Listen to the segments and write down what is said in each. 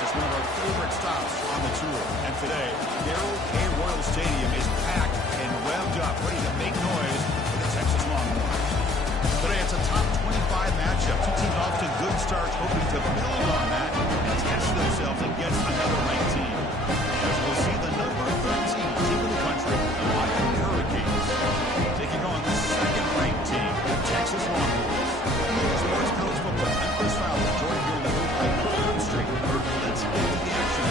Texas, one of our favorite stops on the tour. And today, Darrell K. Royal Stadium is packed and revved up, ready to make noise for the Texas Longhorns. Today, it's a top 25 matchup. Two teams off to good starts, hoping to build on that and test themselves against another ranked team. As we'll see the number 13 team in the country, the Miami Hurricanes, taking on the second-ranked team, the Texas Longhorns. Sports College Football. I'm Chris Fowler, joined here in the booth by Cole Armstrong. Let's get to the action.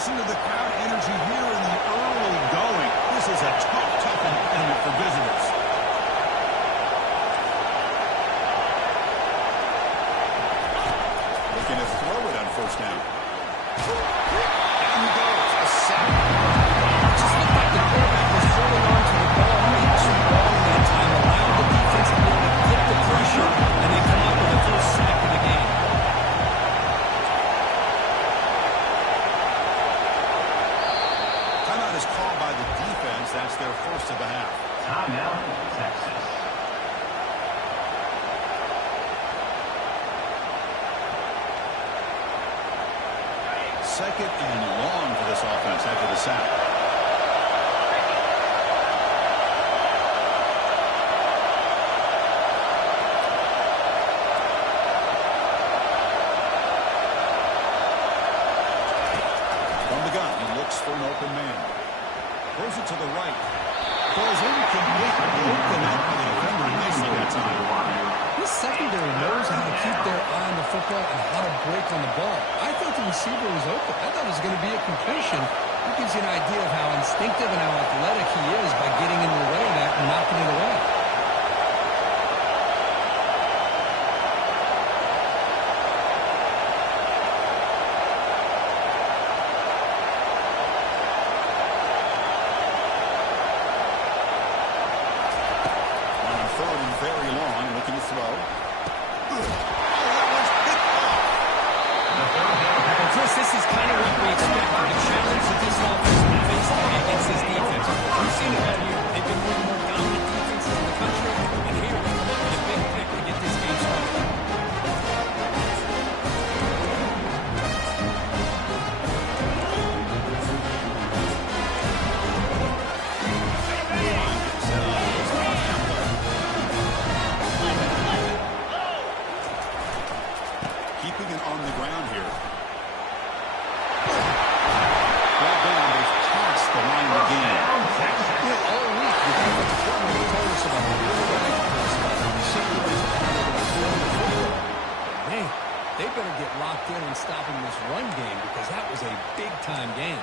Listen to the crowd energy here in the early going. This is a tough environment for visitors. Looking to throw it on first down. Down he goes. A sack. It just looked like the quarterback was holding on to the ball way too long that time, allowed the defense to be able to get the pressure, and they come up with the first sack of the game. Called by the defense. That's their first of the half. Timeout, Texas. Second and long for this offense after the sack. From the gun, he looks for an open man. Throws it to the right. Goes incomplete. Broken up by the defender nicely that time. This secondary knows how to keep their eye on the football and how to break on the ball. I thought the receiver was open. I thought it was going to be a completion. That gives you an idea of how instinctive and how athletic he is by getting in the way of that and knocking it away. This is kind of what we expected. The challenge that this offense will face against this defense. We've seen it all year. They've been one of the more dominant defenses in the country. And here they come up with a big pick to get this game started. Keeping it on the ground here. They better get locked in on stopping this run game because that was a big-time game.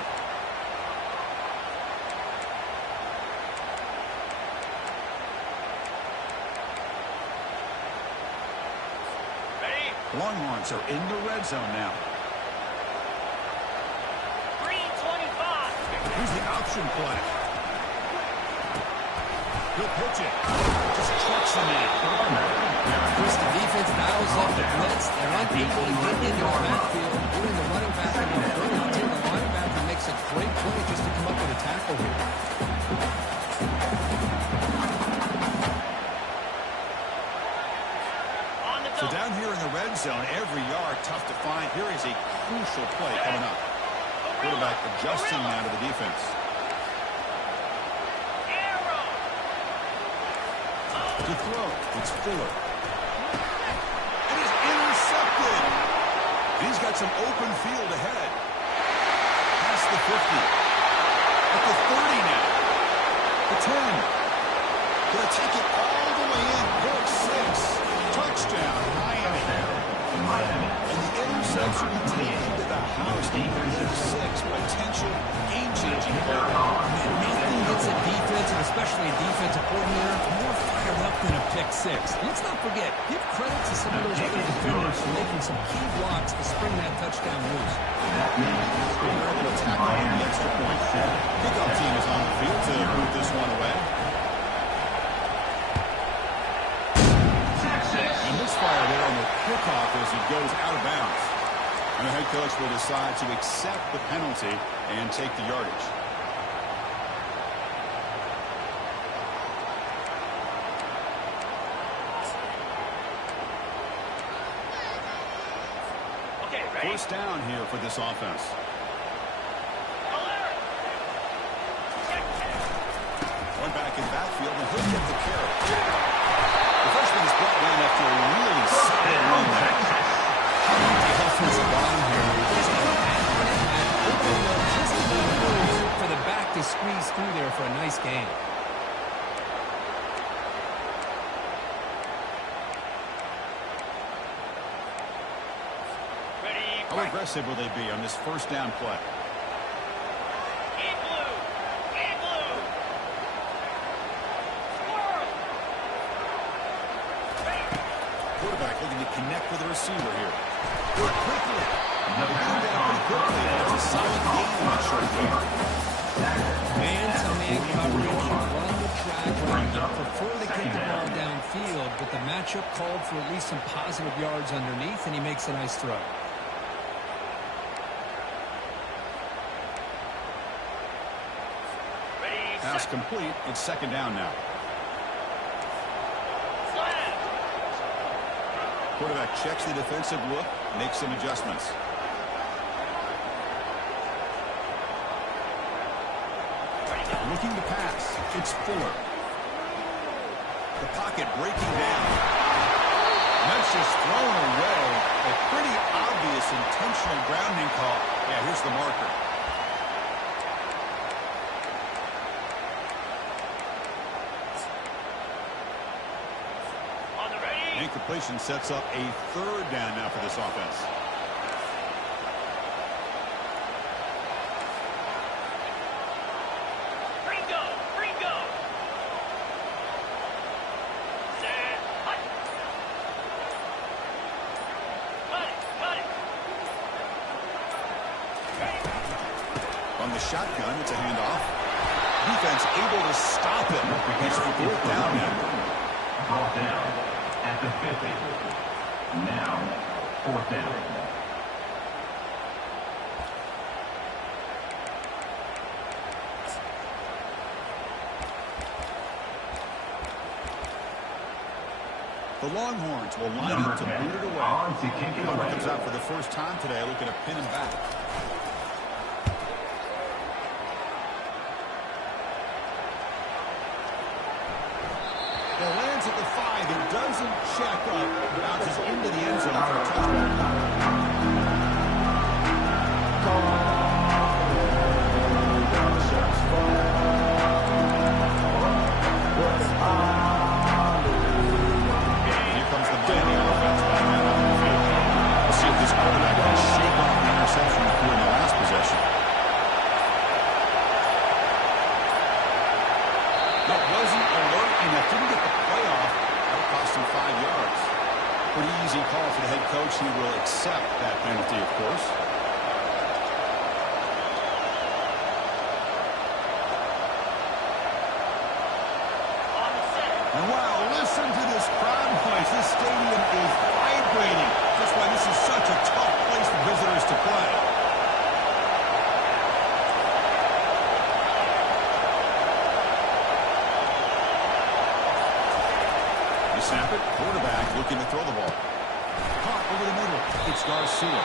Longhorns are in the red zone now. 3:25. Here's the option play. He'll pitch it. Just trucks him in. Chris, the defense dials up the blitz. They're unable to get into the backfield, giving the running back an opportunity. The linebacker makes a great play just to come up with a tackle here. So down here in the red zone, every yard tough to find. Here is a crucial play coming up. Quarterback adjusting now to the defense. To throw, it's Fuller. And he's intercepted. He's got some open field ahead. Past the 50. At the 30 now. The 10. Gonna take it all the way in. Pick 6. Touchdown, Miami. And the interception will take him to the house. Pick 6. Potential game-changing play. Nothing gets a defense, and especially a defensive coordinator, more fired up than a pick 6. Let's not forget, give credit to some of those other defenders for making some key blocks to spring that touchdown loose. They're able to tackle on the extra point. Kickoff team is on the field to move this one away. And misfire there on the kickoff as it goes out of bounds. And the head coach will decide to accept the penalty and take the yardage. First down here for this offense. One back in backfield, and he'll get the carry. The freshman is brought down after a really solid run there. The offensive line here just opening up just enough room for the back to squeeze through there for a nice gain. How aggressive will they be on this first down play? Quarterback looking to connect with the receiver here. Do it quickly. Down pretty quickly. It's a solid gain in that short game. Man-to-man coverage, run the track, right. Prefer to get the ball downfield, but the matchup called for at least some positive yards underneath, and he makes a nice throw. Pass complete. It's second down now. Quarterback checks the defensive look, makes some adjustments. Looking to pass. It's Fuller. The pocket breaking down. And that's just thrown away. A pretty obvious intentional grounding call. Yeah, here's the marker. Incompletion sets up a third down now for this offense. Ringo. Set. Cut it. On the shotgun, it's a handoff. Defense able to stop it. It's fourth down now. Ball down at the 50. Now, fourth down. The Longhorns will line up to boot it away. Hunter comes out for the first time today, looking to pin him back. It lands at the 5. It doesn't check up. Bounces into the end zone for a touchdown. Here comes the Miami offense back out on the field. We'll see if this quarterback can shake off the interception he threw in the last possession. That wasn't alert enough. Didn't get the playoff. That'll cost him 5 yards. Pretty easy call for the head coach. He will accept that penalty, of course. And wow, listen to this crowd noise. This stadium is vibrating. That's why this is such a tough place for visitors to play. They snap it. Quarterback looking to throw the ball. Caught over the middle. It's Garcia.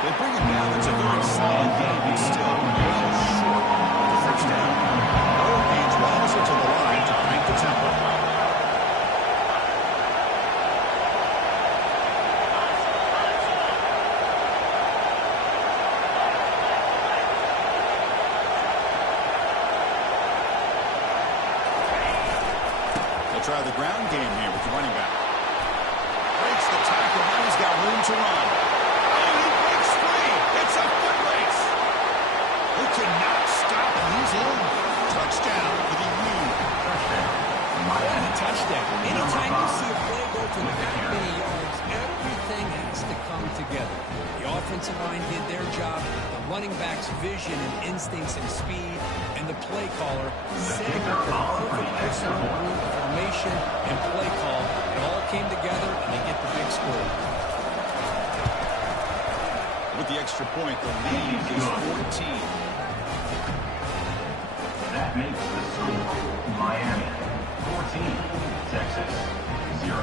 They bring him down. It's a very solid game. He's still well short of the first down. Moore gains Robinson to the line to crank the tempo. They'll try the ground game here with the running back. Breaks the tackle. Now he's got room to run. It's a foot race. Who cannot stop him? He's in. Touchdown for the U. Touchdown. Anytime you see a play go for that many yards, everything has to come together. The offensive line did their job, the running back's vision and instincts and speed, and the play caller set up the perfect personnel group, formation, and play call. It all came together, and they get the big score. With the extra point, the lead is 14. That makes the score Miami 14, Texas 0.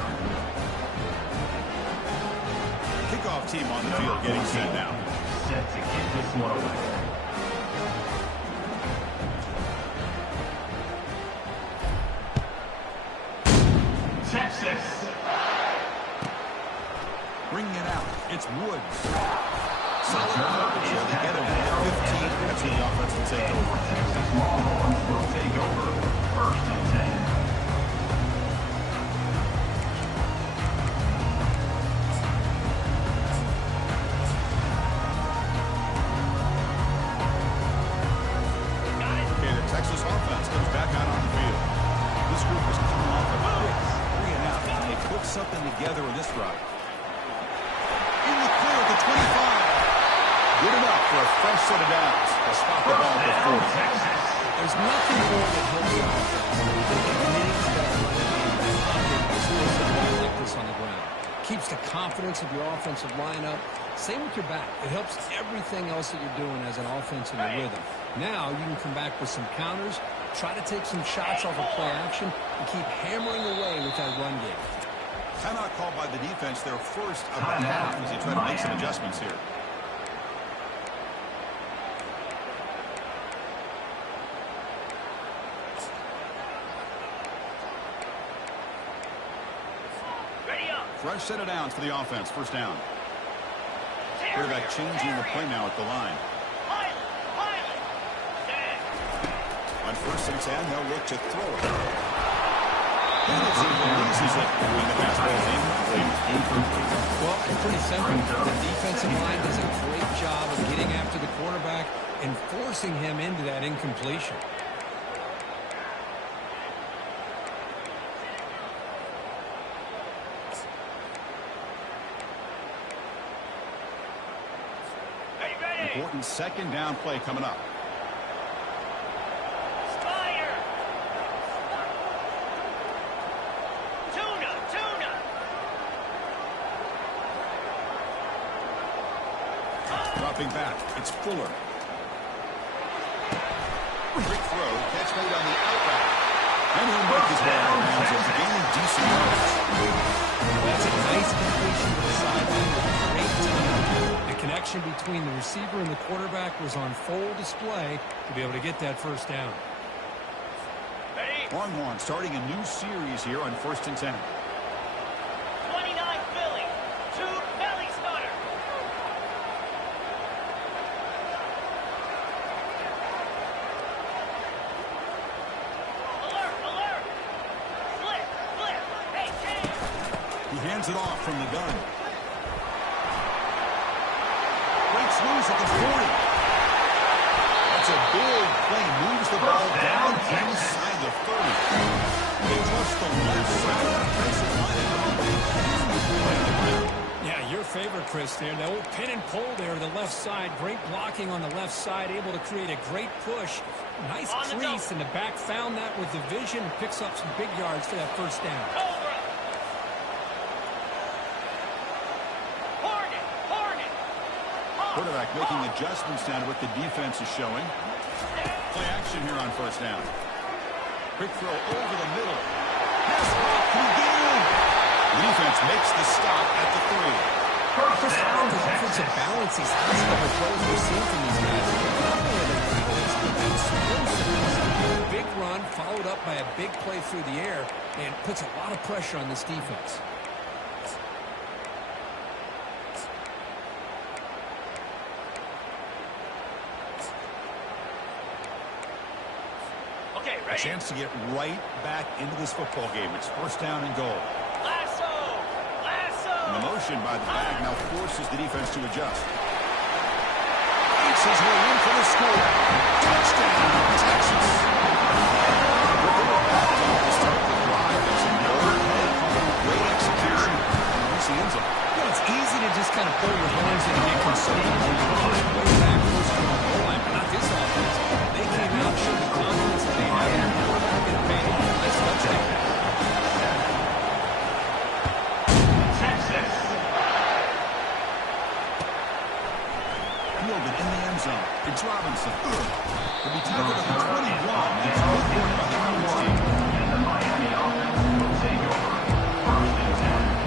Kickoff team on the field getting set now. Set to kick this one away. Texas. Bringing it out. It's Woods. Solid coverage here. They get him at 15. That's when the offense will take over. Texas Longhorns will take over. First and 10. Okay, the Texas offense comes back out on the field. This group is coming off a quick 3 and out, and they put something together in this drive. In the clear at the 25. Good enough for a fresh set of downs. They'll spot the ball before Texas. There's nothing more that helps the offense than committing to that running game and pocket explosive play like this on the ground. Keeps the confidence of your offensive lineup. Same with your back. It helps everything else that you're doing as an offense in your rhythm. Now you can come back with some counters, try to take some shots off of play action, and keep hammering away with that run game. Timeout called by the defense. Their first of the half as they try to make some adjustments here. Fresh set of downs for the offense. First down. Quarterback changing the play now at the line. On first and 10, they'll look to throw it. And it releases it when the pass ball is incomplete. Well, it's pretty simple. The defensive line does a great job of getting after the quarterback and forcing him into that incompletion. Important second down play coming up. Spire. Tuna. Dropping back. It's Fuller. Quick throw. Catch made on the out route. And he'll make his way out of bounds and gain decent yards. That's a nice completion to the sideline with great time. The connection between the receiver and the quarterback was on full display to be able to get that first down. Longhorn starting a new series here on first and 10. 29 Philly. 2 belly starter. Alert. Flip. Hey, King. He hands it off from the gun. Breaks loose at the 40. That's a big play. Moves the ball down inside the 30. They touch the left side of the defensive line. Yeah, your favorite, Chris, there. The old pin and pull there, the left side. Great blocking on the left side, able to create a great push. Nice crease, and the back found that with the vision and picks up some big yards for that first down. Quarterback making adjustments down to what the defense is showing. Play action here on first down. Quick throw over the middle. Pass caught through game. The defense makes the stop at the 3. First down, the offensive balance, these last couple plays we've seen from these guys. Not only are they released, but they're explosive. Big run followed up by a big play through the air and puts a lot of pressure on this defense. Okay, A ready? chance to get right back into this football game. It's first down and goal. Lasso! Lasso! And the motion by the bag now forces the defense to adjust. Aces will in for the score. Touchdown, Texas. With the back to start the drive. It's an overhead call. Great execution. And reach the end zone. You know, it's easy to just kind of pull your horns in and get concerned when you push way back close to the goal line, but not this offense. They came out and showed the confidence that they had in their quarterback and paid off. Nice touchdown. Texas. Fielded in the end zone. It's Robinson. He'll be tackled at the 21. That's good work by the Cowboys team. And the Miami offense will take over. First and 10.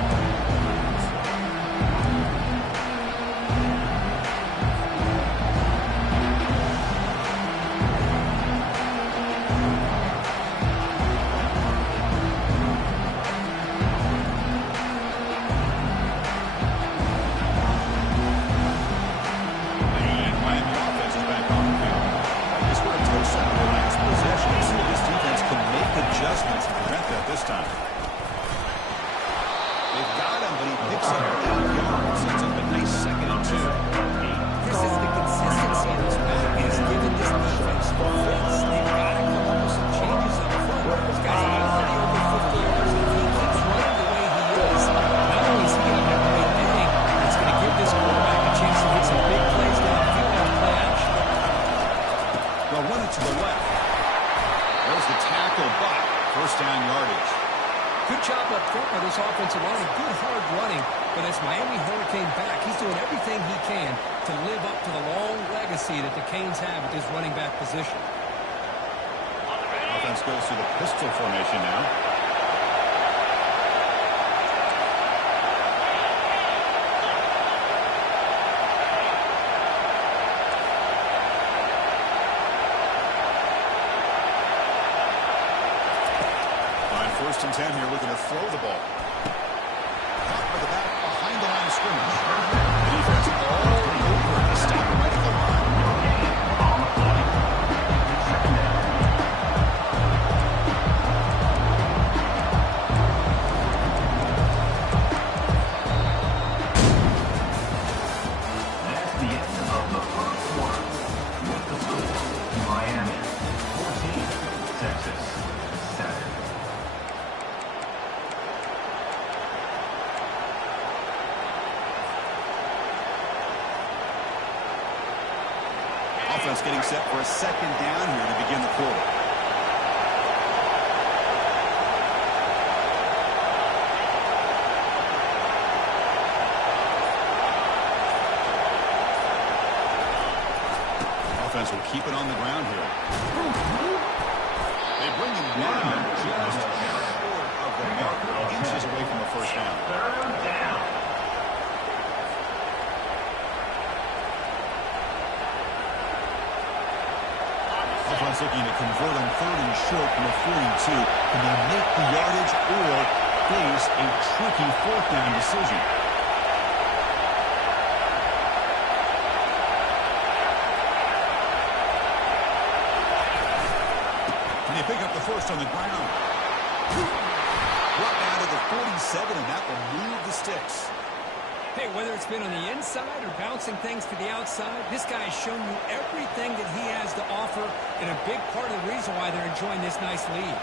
Miami offense is back on the field. This would have took some of their last possession. See if this defense can make adjustments to prevent that this time. They've got him, but he picks up 8 yards. Sets up a nice 2nd and 2. This is the consistency of this back has given this defense fits. They've got to come up with some changes up front. This guy's already over 50 yards. If he keeps running the way he is, not only is he going to have a great day, it's going to give this quarterback a chance to hit some big plays downfield on play action. They'll run it to the left. There's the tackle, but first down yardage. Good job up front by this offensive line. Good hard running for this Miami Hurricane back. He's doing everything he can to live up to the long legacy that the Canes have at this running back position. On the ready? Offense goes to the pistol formation now. First and 10 here, looking to throw the ball. Caught by the back behind the line of scrimmage. The defense all over the stop right at the line. That's the end of the first quarter. With the score, Miami 14, Texas 7. Offense getting set for a 2nd down here to begin the quarter. Offense will keep it on the ground here. They bring him down just short of the mark, inches away from the first down. Third down. Offense looking to convert on 3rd and short from the 42. Can they make the yardage or face a tricky 4th down decision? Can they pick up the first on the ground? Brought down to the 47, and that will move the sticks. Hey, whether it's been on the inside or bouncing things to the outside, this guy has shown you everything that he has to offer, and a big part of the reason why they're enjoying this nice lead.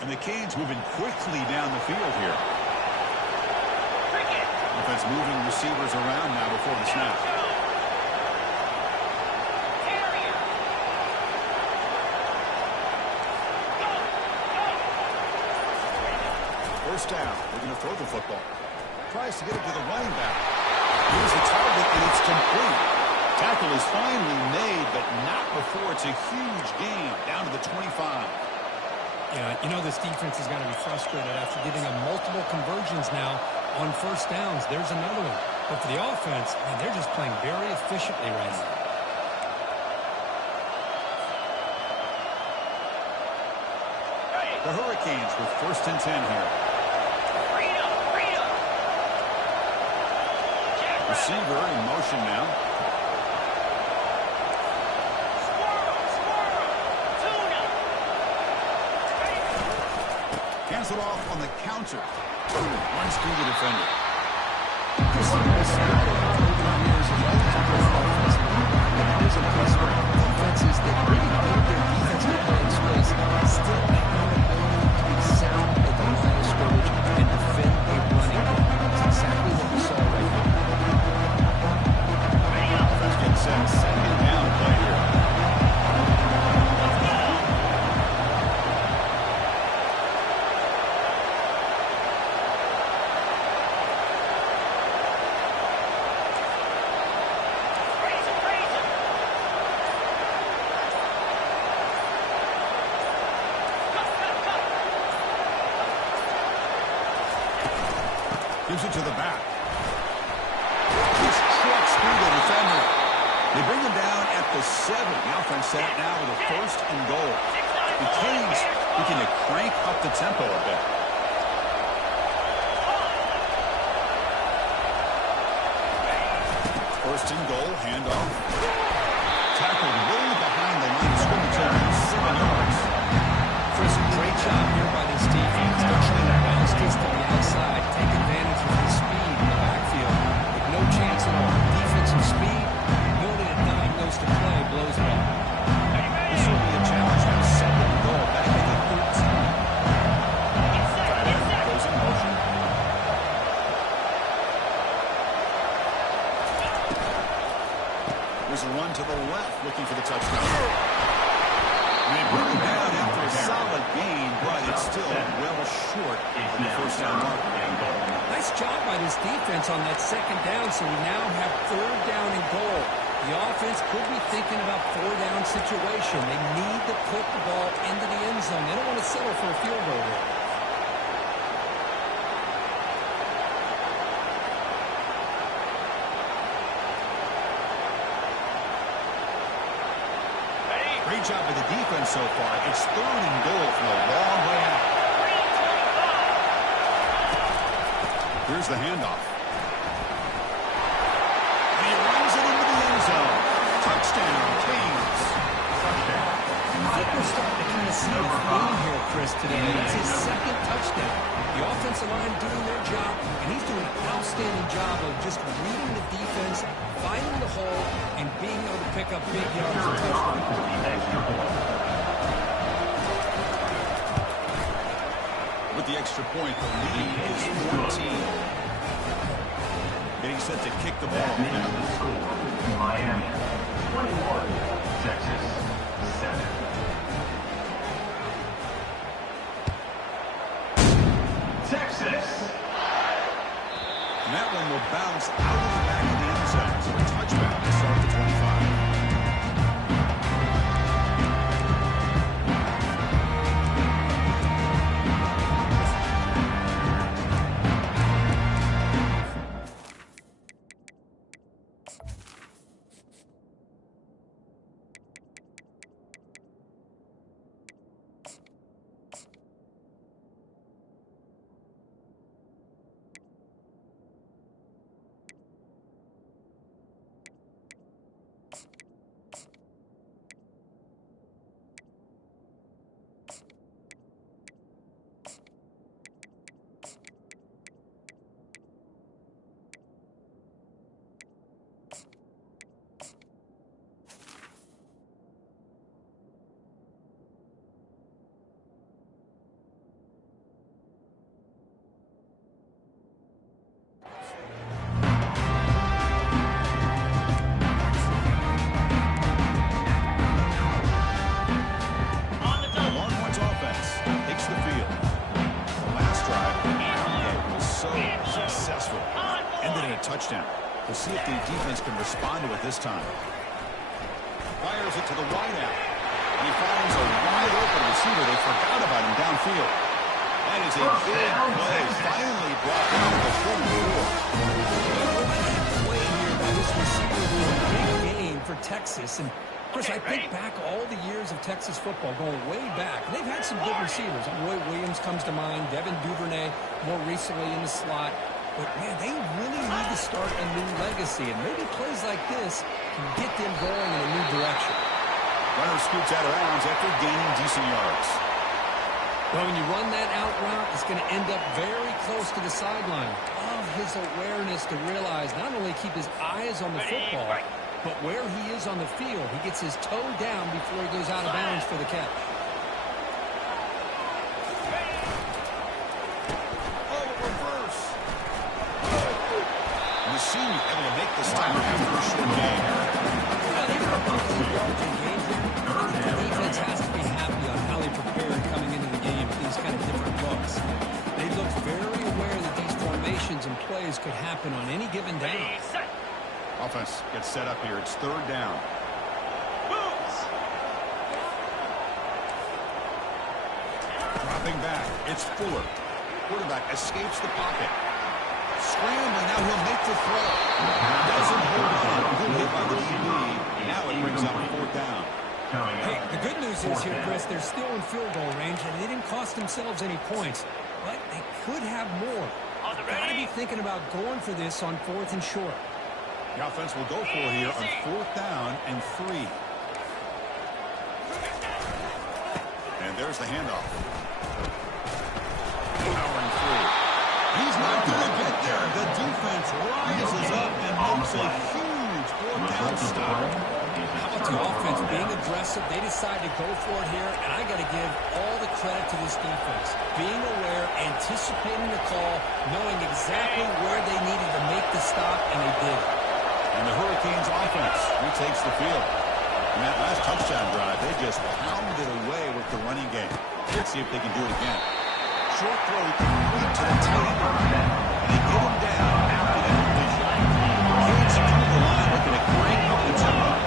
And the Canes moving quickly down the field here. Cricket. Offense moving receivers around now before the snap. Terrier. Go. First down. They're going to throw the football. Tries to get it to the running back. Here's the target, and it's complete. Tackle is finally made, but not before it's a huge gain down to the 25. Yeah, you know this defense is going to be frustrated after giving them multiple conversions now on first downs. There's another one. But for the offense, man, they're just playing very efficiently right now. The Hurricanes with 1st and 10 here. Freedom. Freedom. Jack Receiver in motion now. Squirrel. Squirrel. Tuna. Hands it off on the counter. Runs through the defender. This is the best over the years of offensive defenses that really build their defensive play in space, still have an ability to be sound at the line of scrimmage and defend a running game. That's exactly what we saw right now. Offense getting set. 2nd down play here. Gives it to the back. Just trucks through the defender. They bring him down at the 7. The offense set now with a 1st and goal. The Canes looking to crank up the tempo a bit. First and goal, handoff. Tackled way behind the line of scrimmage there at 7 yards. Chris, great job here by this defense. They're trying to bounce this to the outside, take advantage of his speed in the backfield with no chance at all. Defensive speed, ability to diagnose the play, blows it up. This will be a challenge now. 2nd and goal, back at the 13. Tight end goes in motion. There's a run to the left, looking for the touchdown. And they bring him down after a solid gain, but it's still well short of the 1st down mark. Nice job by this defense on that 2nd down, so we now have 3rd down and goal. The offense could be thinking about 4-down situation. They need to put the ball into the end zone. They don't want to settle for a field goal here. Great job by the defense so far. It's 3rd and goal from a long way out. Here's the handoff. And he runs it into the end zone. Touchdown, Canes. I think we're starting to kind of see a theme here, Chris, today. It's his 2nd touchdown. The offensive line doing their job, and he's doing an outstanding job of just reading the defense, finding the hole, and being able to pick up big yards and touchdowns. With the extra point, the lead is 14. Getting set to kick the ball. The score, Miami 21, Texas 7. Texas. And that one will bounce out of the back of the end zone. So a touchback to start the 25. touchdown. We'll see if the defense can respond to it this time. Fires it to the wideout. And he finds a wide open receiver. They forgot about him downfield. That is a big play. Finally brought down to the 44. Play here by this receiver was a big gain for Texas. And Chris, I think back all the years of Texas football, going way back. They've had some good receivers. Roy Williams comes to mind, Devin Duvernay more recently in the slot. But, man, they really need to start a new legacy. And maybe plays like this can get them going in a new direction. Runner scoots out of bounds after gaining decent yards. Well, when you run that out route, it's going to end up very close to the sideline. Love his awareness to realize not only keep his eyes on the football, but where he is on the field, he gets his toe down before he goes out of bounds for the catch. Oh, reverse. And the senior able to make this time after a short game. The defense has to be happy on how they prepared coming into the game with these kind of different looks. They look very aware that these formations and plays could happen on any given down. Offense gets set up here. It's third down. Dropping back. It's Fuller. Quarterback escapes the pocket. Scrambling. Now he'll make the throw. Doesn't hold on. Good hit by the DB. Now it brings up fourth down. Hey, the good news is here, Chris, they're still in field goal range, and they didn't cost themselves any points. But they could have more. Got to be thinking about going for this on 4th and short. The offense will go for it here on 4th down and 3. And there's the handoff. Powering through. He's not going to get there. The defense rises up and makes a huge 4th down stop. How about the offense being aggressive? They decide to go for it here, and I got to give all the credit to this defense. Being aware, anticipating the call, knowing exactly where they needed to make the stop, and they did. And the Hurricanes offense retakes the field. In that last touchdown drive, they just pounded away with the running game. Let's see if they can do it again. Short throw complete to the tight end. And they get him down after the completion. Kids come to the line looking at great offensive run.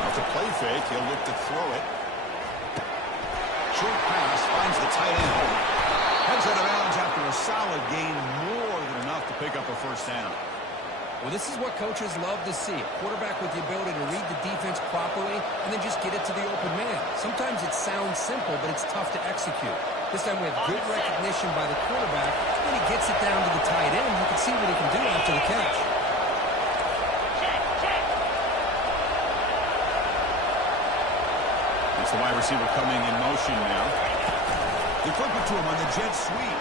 Now to play fake, he'll look to throw it. Short pass finds the tight end. Heads out of bounds after a solid gain, more than enough to pick up a first down. Well, this is what coaches love to see. A quarterback with the ability to read the defense properly and then just get it to the open man. Sometimes it sounds simple, but it's tough to execute. This time we have good recognition by the quarterback. Then he gets it down to the tight end. You can see what he can do after the catch. It's the wide receiver coming in motion now. They flip it to him on the jet sweep.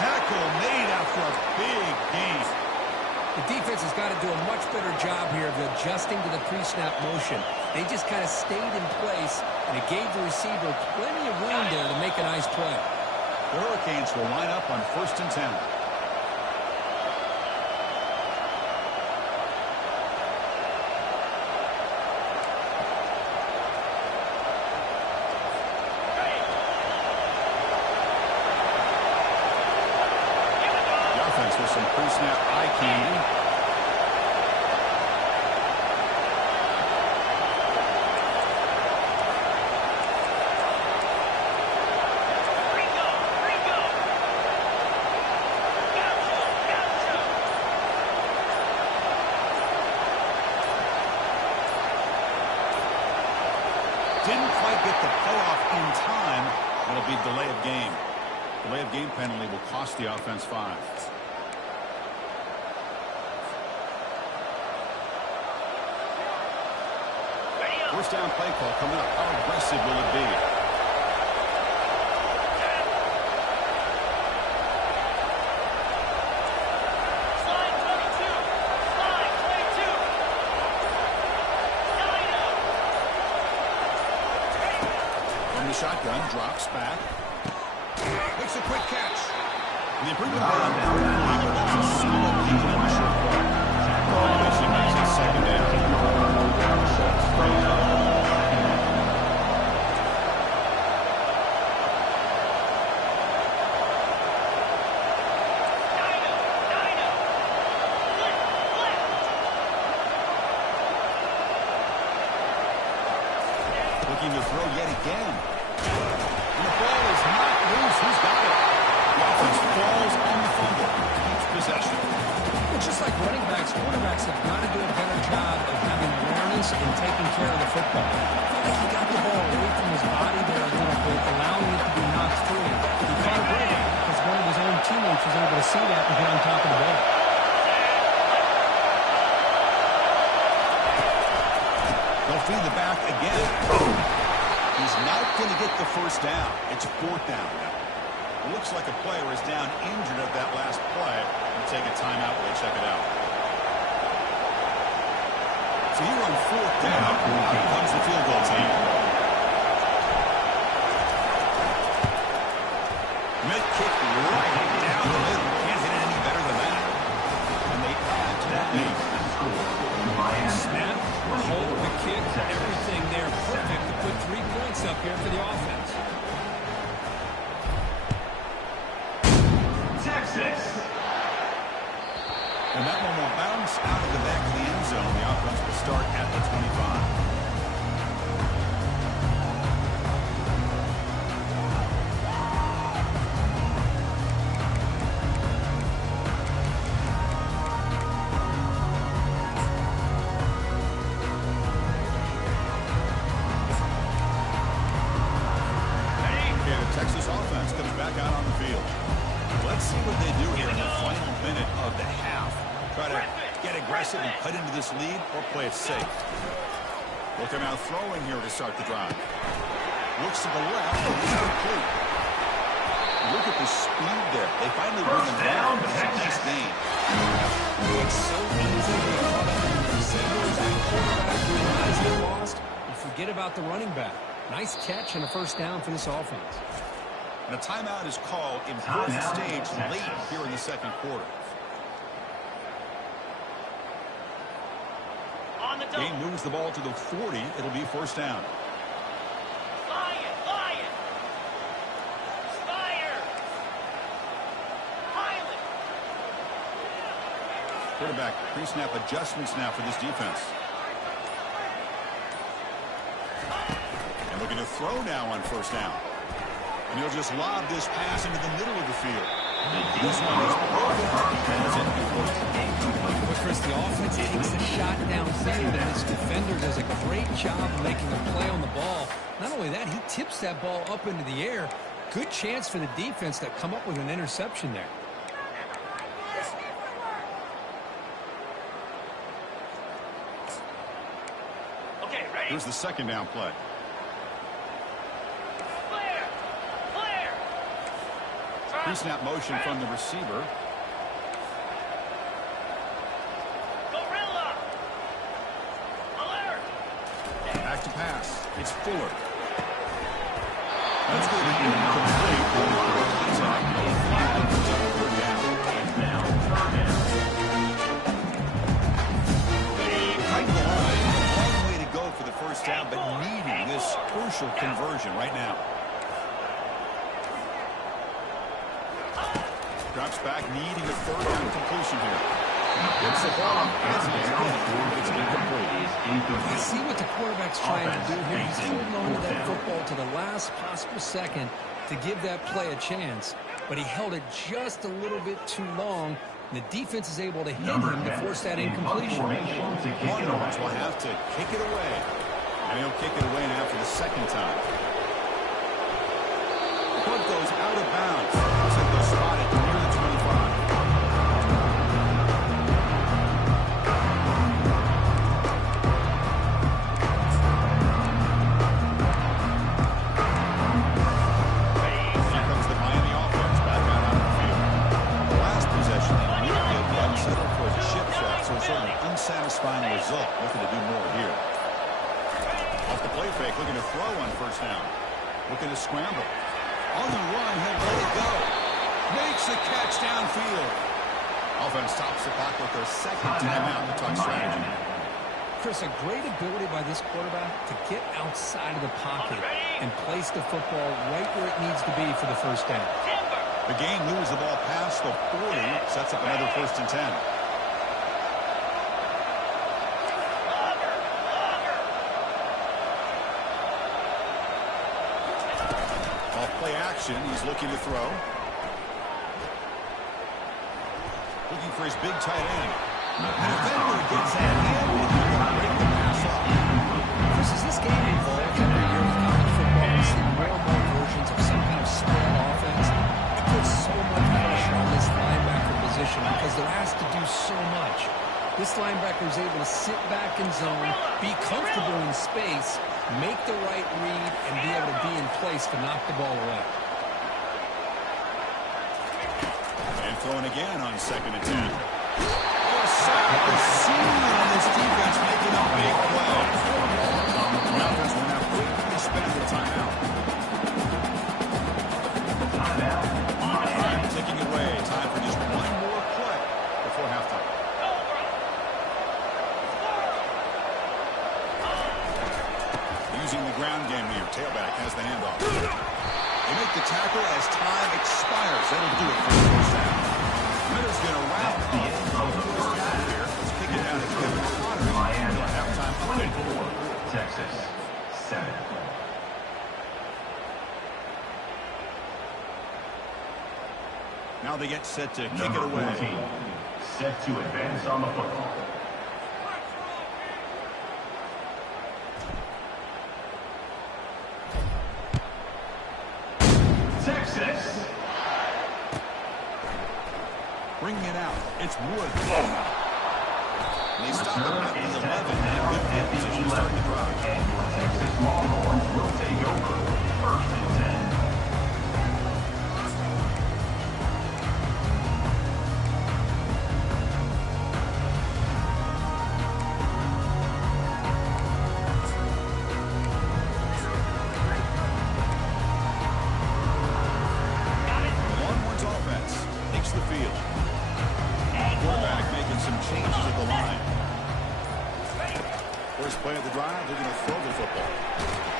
Tackle made after a big gain. The defense has got to do a much better job here of adjusting to the pre-snap motion. They just kind of stayed in place, and it gave the receiver plenty of room there to make a nice play. The Hurricanes will line up on 1st and 10. With some pre-snap eye candy. Didn't quite get the pull off in time. It'll be delay of game. Delay of game penalty will cost the offense 5. First down play call coming up. How aggressive will it be? Slide 22. Slide 22. From the shotgun, drops back. Makes a quick catch. And they bring it down. That's a solid gain on the short play. This makes it 2nd down. yet again. And the ball is not loose. Who's got it? The offense falls on the fumble. Keeps possession. Well, just like running backs, quarterbacks have got to do a better job of having awareness and taking care of the football. I feel like he got the ball away from his body there a little bit, allowing it to be knocked free. He caught a break because one of his own teammates was able to see that and get on top of the ball. They'll feed the back again. He's not going to get the first down. It's fourth down now. It looks like a player is down injured at that last play. We'll take a timeout while they check it out. So here on fourth down, here comes the field goal team. Mid-kick right down the middle. Can't hit it any better than that. And they add to that lead. Snap, hold the kick, everything there perfect to put 3 points up here for the offense. Texas. And that one will bounce out of the back of the end zone. The offense will start at the 25. Texas offense comes back out on the field. Let's see what they do here in the final minute of the half. Try to get aggressive and cut into this lead or play it safe. Looking out throwing here to start the drive. Looks to the left and he's complete. Look at the speed there. They finally bring him down, but it's a nice gain. It's so easy to get caught up in the receivers and the quarterback realize they're lost and forget about the running back. Nice catch and a first down for this offense. And a timeout is called in fourth stage late here in the second quarter. On the double. Game moves the ball to the 40. It'll be first down. Lion. Spire. Pilot. Quarterback pre-snap adjustments now for this defense. And looking to throw now on first down. And he'll just lob this pass into the middle of the field. This one is broken and is incomplete. But Chris, the offense takes the shot downfield, and this defender does a great job of making a play on the ball. Not only that, he tips that ball up into the air. Good chance for the defense to come up with an interception there. Okay, ready? Here's the second down play. Clear. Pre-snap motion from the receiver. Gorilla. Alert. Back to pass. It's Fuller. That's going to be incomplete. He's up. No flag. It's up third down. Now, third down. Right line. A long way to go for the first down, but needing this crucial conversion right now. Drops back, needing a third down completion here. Gets the ball. Has it again, but it's incomplete. You see what the quarterback's trying to do here. He's holding on to that football to the last possible second to give that play a chance. But he held it just a little bit too long. And the defense is able to hit him to force that incompletion. Longhorns will have to kick it away. And he'll kick it away now for the second time. The punt goes out of bounds. Looks like they'll spot it near the 25. Unsatisfying result. Looking to do more here. Off the play fake, looking to throw on first down. Looking to scramble. On the run, he'll let it go. Makes the catch downfield. Offense stops the clock with their second timeout to talk strategy. Chris, a great ability by this quarterback to get outside of the pocket and place the football right where it needs to be for the first down. The game moves the ball past the 40, sets up another first and 10. motion. He's looking to throw. Looking for his big tight end. The defender gets that in, and he can break the pass off. Chris, as this game evolves every year with college football, we see more and more versions of some kind of spread offense. It puts so much pressure on this linebacker position because they're asked to do so much. This linebacker is able to sit back in zone, be comfortable in space, make the right read, and be able to be in place to knock the ball away. And throwing again on 2nd and 10. Sack is seen on this defense making a big play. The offense will now quickly spend the timeout. Time ticking away. Time for just one more play before halftime. Using the ground game here. Tailback has the handoff. They make the tackle as time expires. That'll do it for the first down. Ritter's going to wrap the end of the first half here. Let's kick it down to Kevin Connors. Miami. Halftime update. 24. Texas. 7. Now they get set to kick Number it away. 14. Set to advance on the football. Texas. Bringing it out. It's Wood. They stop him at the 11. And good field position to start the drive. And your Texas Longhorns will take over. 1st and 10. Longhorns offense takes the field. Quarterback making some changes at the line. First play of the drive, they're going to throw the football.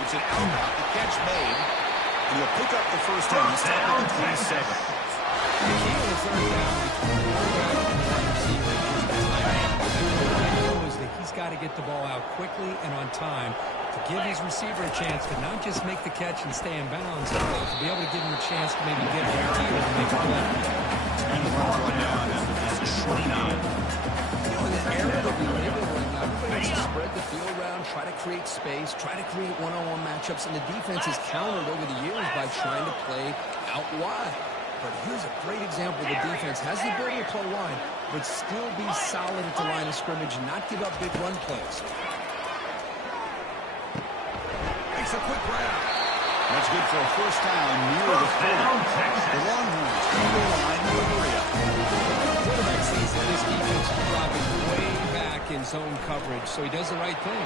It's an out, the catch made, and he'll pick up the first down. He's stopped at the 27. The key on the third down between the quarterback and the wide receiver is the timing. What I know is that he's got to get the ball out quickly and on time to give his receiver a chance to not just make the catch and stay in bounds, but to be able to give him a chance to maybe get there and make a play. And the run brought down after just a short game. In the era that we live in right now, everybody wants to spread the field around, try to create space, try to create one-on-one matchups, and the defense has countered over the years by trying to play out wide. But here's a great example. The defense has the ability to play wide, but still be solid at the line of scrimmage and not give up big run plays. Makes a quick grab. That's good for a first down near the 40. The Longhorns on the line to hurry up. Quarterback sees that this defense is dropping way back in zone coverage, so he does the right thing.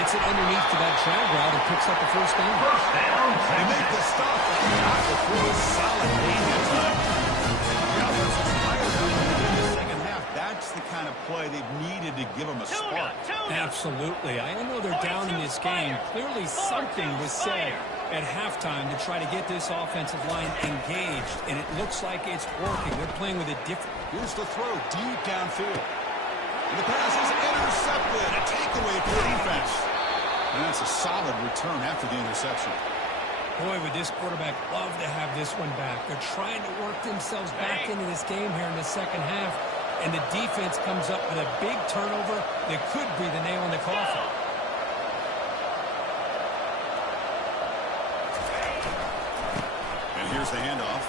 Gets it underneath to that drag route and picks up the first down. They make the stop on the top before a solid gain that time. The offense is fired up in the second half. That's the kind of play they've needed to give them a spark. Absolutely. I know they're down in this game. Clearly something was said at halftime to try to get this offensive line engaged, and it looks like it's working. They're playing with a different... Here's the throw deep downfield. And the pass is intercepted. A takeaway for the defense. And that's a solid return after the interception. Boy, would this quarterback love to have this one back. They're trying to work themselves back into this game here in the second half, and the defense comes up with a big turnover that could be the nail in the coffin. And here's the handoff.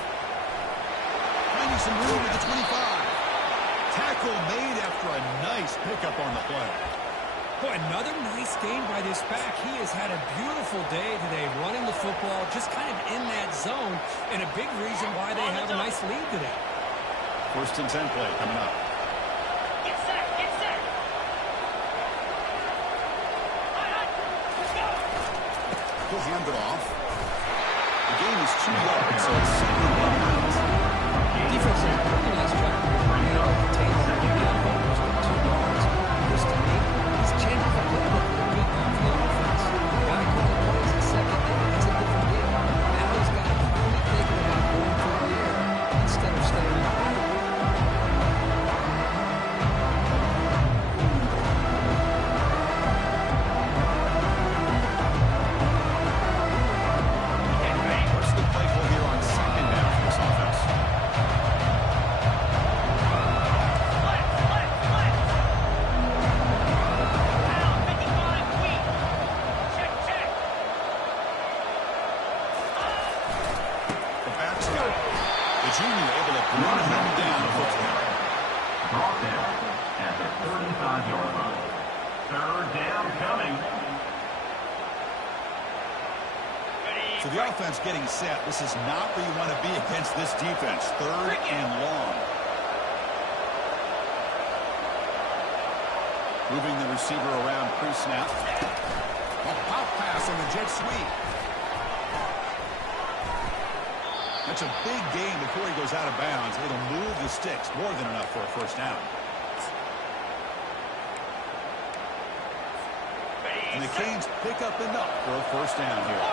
Finding some room at the 25. Tackle made after a nice pickup on the play. Boy, another nice game by this back. He has had a beautiful day today running the football, just kind of in that zone, and a big reason why they have a nice lead today. First and 10 play coming up. Get set, get set. He'll hand it off. The game is 2 yards, so it's second and 1 rounds. Defense is pretty nice job. Bring it up, take it, and down, almost 2 yards. Just to me, he's changed the playbook a little bit now for the offense. Got to call the plays in second down. It's a different deal. Now he's got to finally think about going through the air instead of staying in the pocket. What's the play call here on 35-yard line. Third down coming. So the offense getting set. This is not where you want to be against this defense. Third and long. Moving the receiver around pre-snap. A pop pass on the jet sweep. That's a big gain before he goes out of bounds. It'll move the sticks. More than enough for a first down. And the Canes pick up enough for a first down here.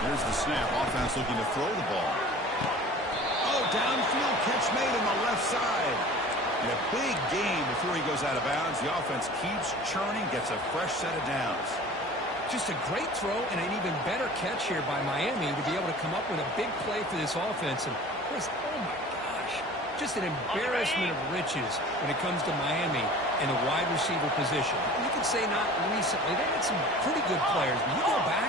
Here's the snap. Offense looking to throw the ball. Oh, downfield catch made on the left side. And a big gain before he goes out of bounds. The offense keeps churning, gets a fresh set of downs. Just a great throw and an even better catch here by Miami to be able to come up with a big play for this offense. And Chris, oh my gosh, just an embarrassment of riches when it comes to Miami in the wide receiver position. You can say not recently. They had some pretty good players. When you go back,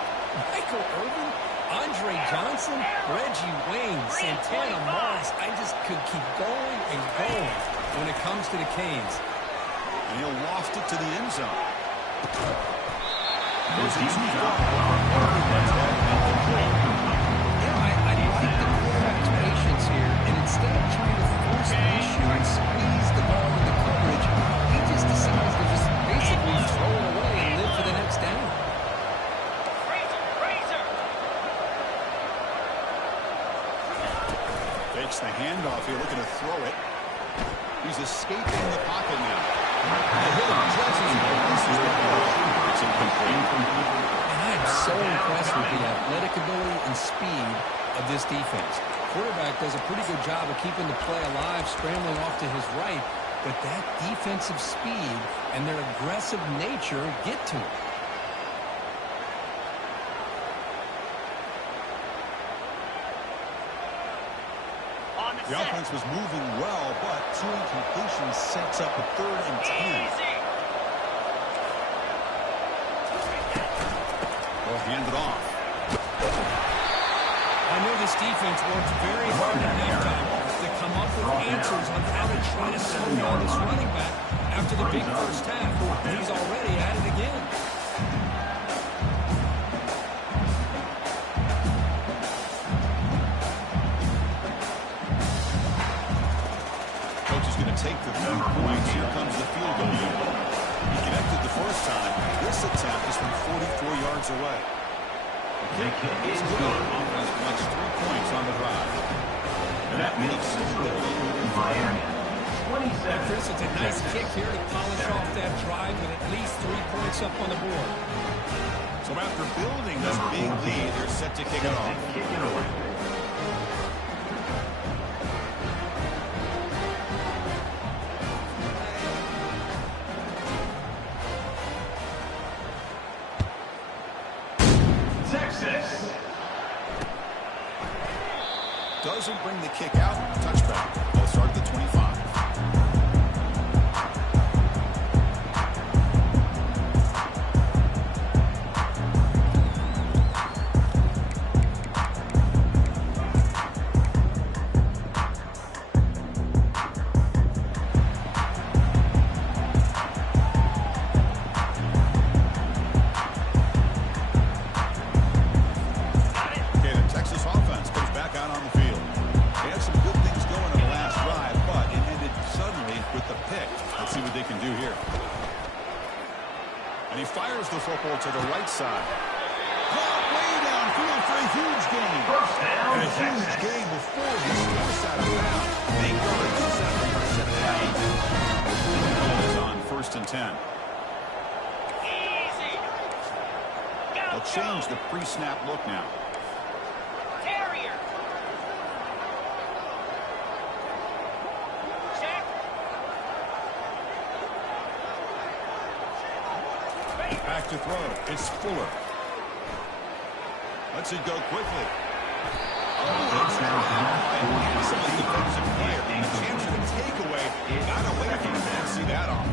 Michael Irvin, Andre Johnson, Reggie Wayne, Santana Moss. I just could keep going and going when it comes to the Canes. And he'll loft it to the end zone. I like the quarterback's patience here, and instead of trying to force the issue and squeeze the ball into coverage, he just decides to just basically throw it away and live for the next down. Fakes the handoff here, looking to throw it. He's escaping the pocket now. It's incomplete. And I am so impressed with the athletic ability and speed of this defense. Quarterback does a pretty good job of keeping the play alive, scrambling off to his right, but that defensive speed and their aggressive nature get to him. The offense was moving well, but two incompletions sets up a 3rd and 10. Well, hand it off. I know this defense works very hard at halftime to come up with answers on how to try to slow down this running back after the big first half. He's already at it again. Take the 3 points. Here comes the field goal unit. He connected the first time. This attempt is from 44 yards away. The kick is good. Offense wants 3 points on the drive. And that makes it Miami. 27. Chris, it's a nice kick here to polish off that drive with at least 3 points up on the board. So after building this big lead, they're set to kick it off. Kick it away. Doesn't bring the kick out. Touchback. They'll start at the 25. To the right side. Caught way downfield for a huge gain. And a huge gain before he's forced out of bounds. Big yards set of downs. Ball is on 1st and 10. Easy. They'll change the pre-snap look now. Terrier. Check. Back to throw. It's Fuller. Lets it go quickly. Oh, it's now some defensive player. A chance for the takeaway. Got away from him. Didn't see that on.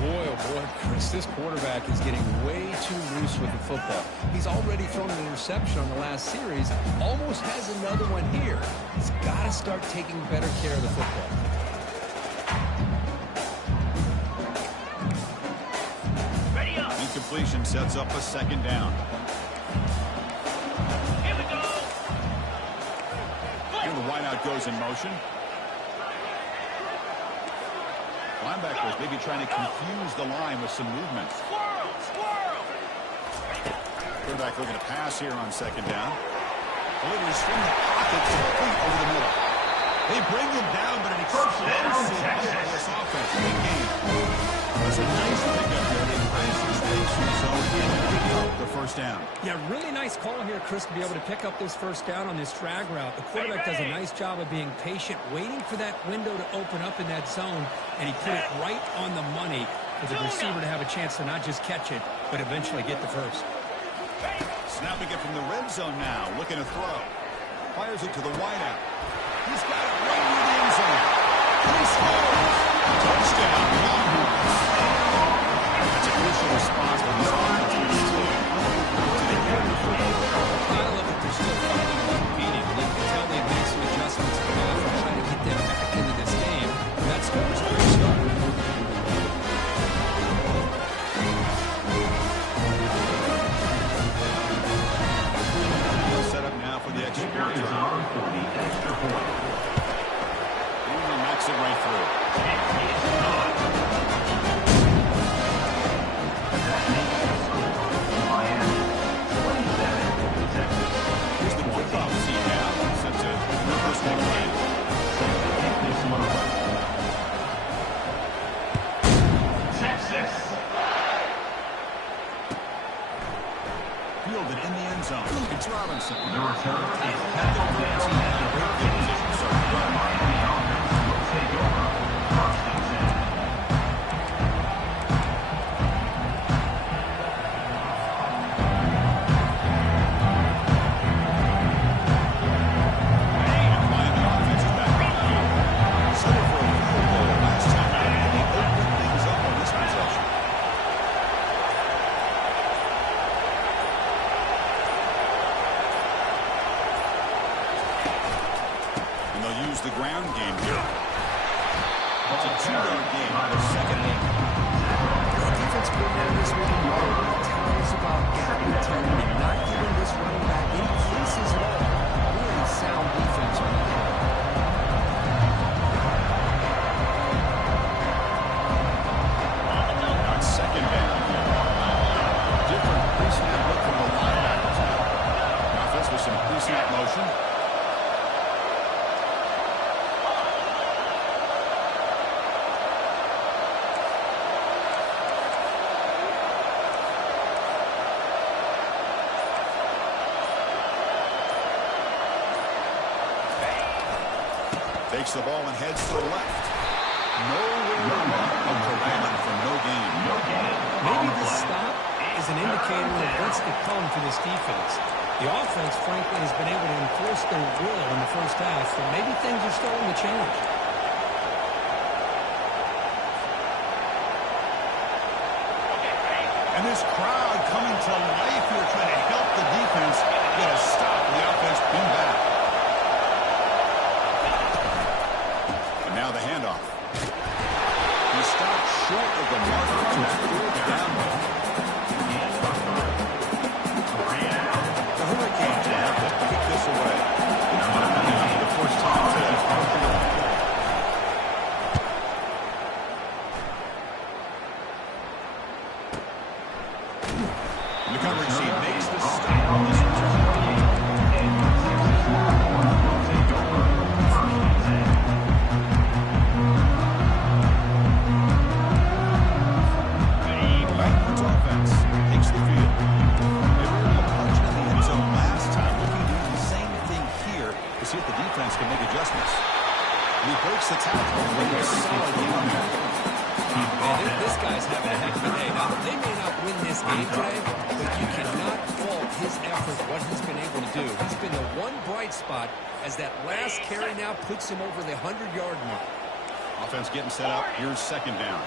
Boy, oh Boy, Chris, this quarterback is getting way too loose with the football. He's already thrown an interception on the last series, almost has another one here. He's got to start taking better care of the football. Ready up. Incompletion sets up a second down. Here we go. Here the wideout goes in motion. Linebackers maybe trying to confuse the line with some movement. Squirrel, squirrel. Quarterback looking to pass here on second down. Delivers from the pocket complete over the middle. They bring him down, but an explosive play by this offense. Big game. That's a nice pickup there. They press his face from the zone and pick up the first down. Yeah, really nice call here, Chris, to be able to pick up this first down on this drag route. The quarterback does a nice job of being patient, waiting for that window to open up in that zone, and he put it right on the money for the receiver to have a chance to not just catch it, but eventually get the first. Snapping it from the red zone now, looking to throw. Fires it to the wideout. He's got it right near the end zone. He scores. Touchdown, Longhorns. That's a crucial response from this offense. I love that they're still fighting and competing. You can tell they've made some adjustments to off and trying to get them back into this game. That score is a great start. Set up now for the extra Kicker point. is on for the extra point. And he knocks it right through. It is good. That makes the score Miami 27, Texas. Here's the kickoff seat now. Set to Lucas McLean. Set to kick this one away. Texas. Fielded in the end zone. It's Robinson. The return is tackled down at the 13. The Miami offense will take over first and 10. Miami offense is back on field. Set it for a field goal last time out. And they opened things up on this possession. And they'll use the ground game here. It's a two-yard game on the second one. The defense coordinator this week in Maryland telling us about gap integrity, not giving this running back any creases at all. Really sound defense on that. On second down. Different pre-snap look from the linebackers now. Offense with some pre-snap motion. Takes the ball and heads to the left. Nowhere to run up to Randall for no gain. Maybe this stop is an indicator of what's to come for this defense. The offense, frankly, has been able to enforce their will in the first half, but maybe things are starting to change. And this crowd coming to life here, trying to help the defense get a stop. The offense being back. And now the handoff. He stopped short of the marker to his fourth down. The Hurricanes will have to kick this away. The first time today. The coverage team makes the stop on this return. Langford's offense takes the field. They were able to punch it in the end zone last time, looking to do the same thing here to see if the defense can make adjustments. And he breaks the tackle and makes a solid game there. Man, this guy's having a heck of a day. Now, they may not win this game today, but you cannot fault his effort, what he's been able to do. He's been the one bright spot as that last carry now puts him over the 100-yard mark. Offense getting set up. Here's second down.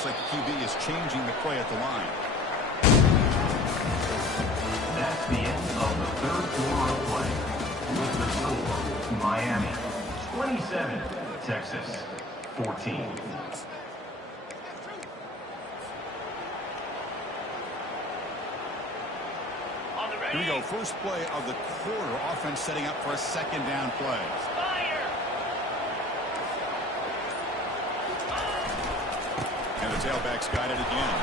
Looks like the QB is changing the play at the line. That's the end of the third quarter of play. With the score, Miami 27, Texas 14. On the ready. Here we go. First play of the quarter. Offense setting up for a second down play. Fire. And the tailback's got it again.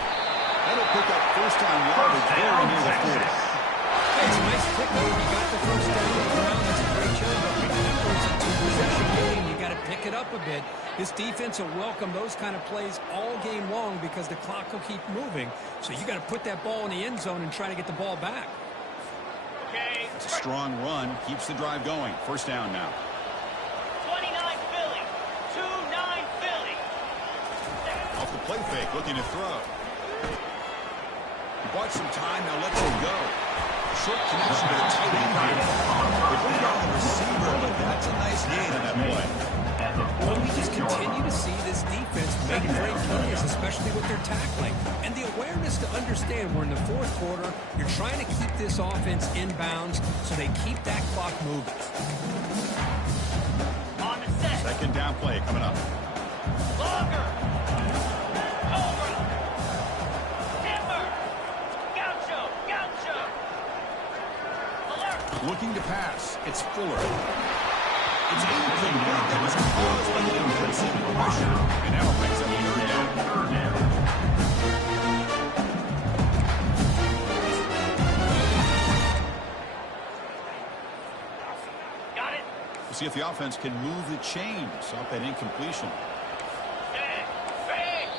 That'll pick up first down yardage very near the 40. Hey, it's a nice pickup. You got the first down on the ground. That's a great job. But remember, it's a two-possession game. You got to pick it up a bit. This defense will welcome those kind of plays all game long because the clock will keep moving. So you got to put that ball in the end zone and try to get the ball back. Okay. It's a strong run. Keeps the drive going. First down now. 29 Philly. 2-9 Philly. Off the play fake. Looking to throw. He bought some time. Now lets it go. Short connection to the tight end here. They put it on the receiver, but that's a nice gain on that play. Well, we just continue to see this defense make great plays, especially with their tackling. And the awareness to understand we're in the fourth quarter, you're trying to keep this offense inbounds so they keep that clock moving. On the set. Second down play coming up. Longer. Over. Timber. Gaucho. Gaucho. Alert. Looking to pass. It's Fuller. It's incomplete. That was caused by the defensive pressure. And now it brings up third down. Got it. We'll see if the offense can move the chains off that incompletion. Set. Ready.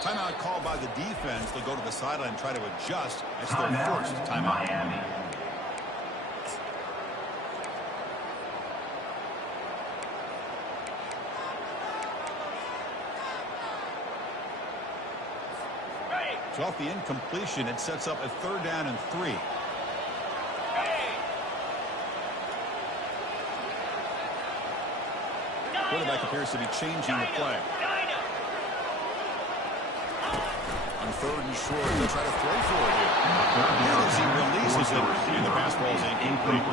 Timeout called by the defense. They'll go to the sideline and try to adjust. That's their Timeout, first timeout. Miami. Ready. So off the incompletion, it sets up a third down and 3. Ready. Quarterback appears to be changing the play. Dino. On third and short, they'll try to throw for it here. Here as he releases it, and the pass ball is incomplete.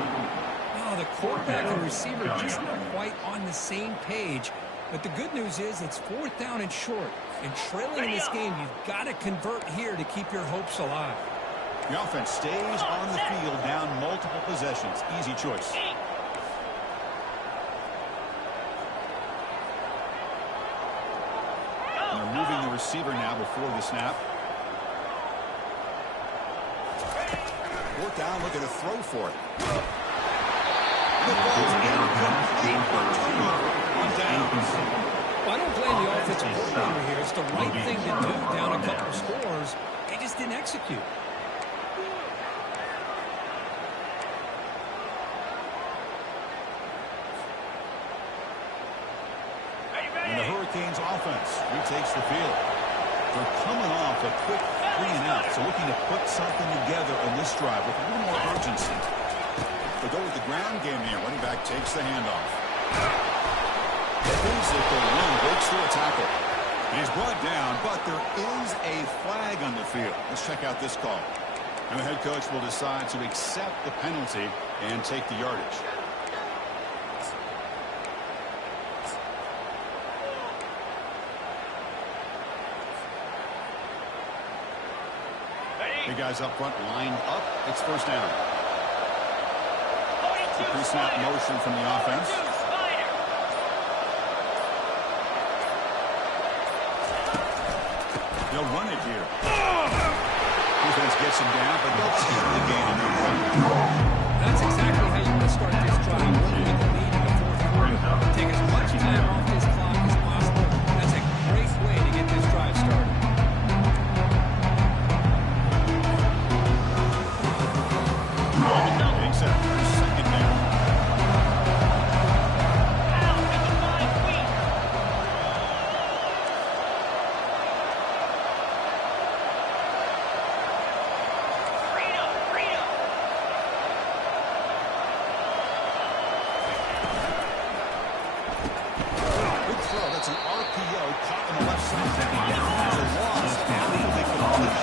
Oh, the quarterback and receiver just not quite on the same page. But the good news is it's fourth down and short. And trailing in this game, you've got to convert here to keep your hopes alive. The offense stays on the field down multiple possessions. Easy choice. And they're moving the receiver now before the snap. Fourth down, looking to throw for it. The ball's incomplete for a turnover on downs. Well, I don't blame the offensive coordinator here. It's the right thing to do down a couple of scores. They just didn't execute. And the Hurricanes offense retakes the field. They're coming off a quick 3-and-out, so looking to put something together on this drive with a little more urgency. They go with the ground game here. Running back takes the handoff. Pulls it for one, breaks through a tackle. And he's brought down, but there is a flag on the field. Let's check out this call. And the head coach will decide to accept the penalty and take the yardage. The guys up front lined up. It's first down. The pre-snap motion from the offense. They'll run it here. Defense gets him down, but they'll take the gain. That's exactly how you want to start this drive. Working with the lead in the fourth quarter. Take as much time off this clock as possible. That's a great way to get this drive started. Getting set for his second down.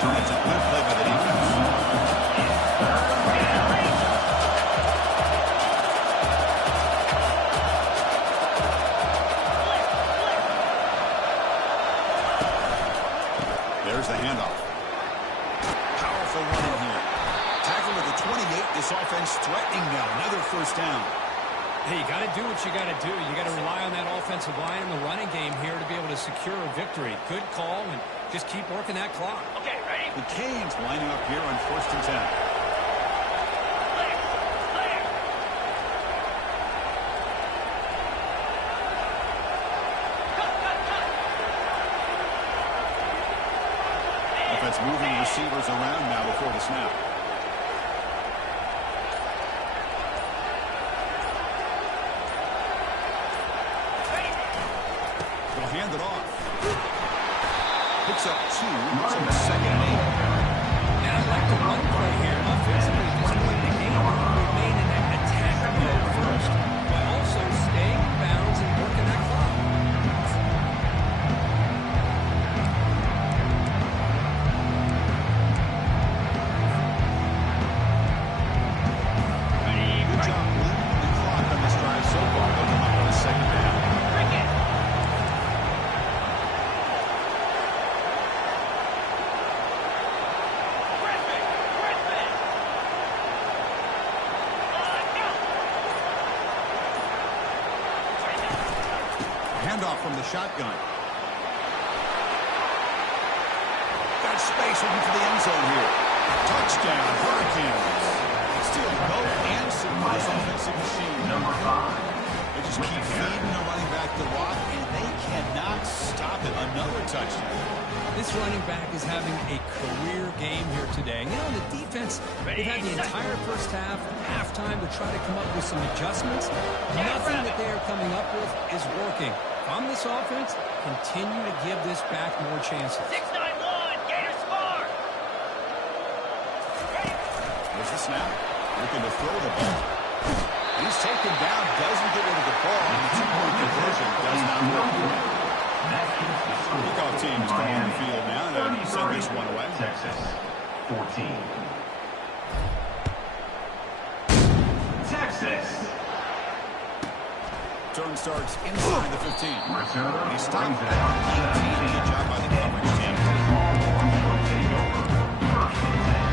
That's a good play by the defense. There's the handoff. Powerful running here. Tackle at the 28. This offense threatening now. Another first down. Hey, you got to do what you got to do. You got to rely on that offensive line and the running game here to be able to secure a victory. Good call, and just keep working that clock. Okay, ready? The Canes lining up here on 1st and 10. Clear. Clear. Cut, cut, cut. Offense moving receivers around now before the snap. They'll hand it off. Picks up 2. It's on the 2nd and 8. And I like the run play here. Offensively, just play the game. Remain in that attack mode first, while also staying in bounds and working that clock. Good job limiting the clock on this drive so far. They'll come up on the 2nd down. Bring it. Griffin. Griffin. Go. Handoff from the shotgun. Got space looking for the end zone here. Touchdown, Hurricanes. Still both answer for this offensive machine. Number 5. They just keep feeding the running back the rock, and they cannot stop it. Another touchdown. This running back is having a career game here today. You know, the defense, they've had the entire first half, halftime to try to come up with some adjustments. Nothing that they are coming up with is working. On this offense, continue to give this back more chances. 691. Gator score. Ready? There's the snap. Looking to throw the ball. He's taken down, doesn't get rid of the ball, and the 2-point conversion does not work. That keeps the score. Kickoff team is coming on the field now to send this one away. Texas 14. Texas. Turn starts inside the 15. Return. And he stopped at 18. Good job by the coverage team. Small ones will take over. 1st and 10.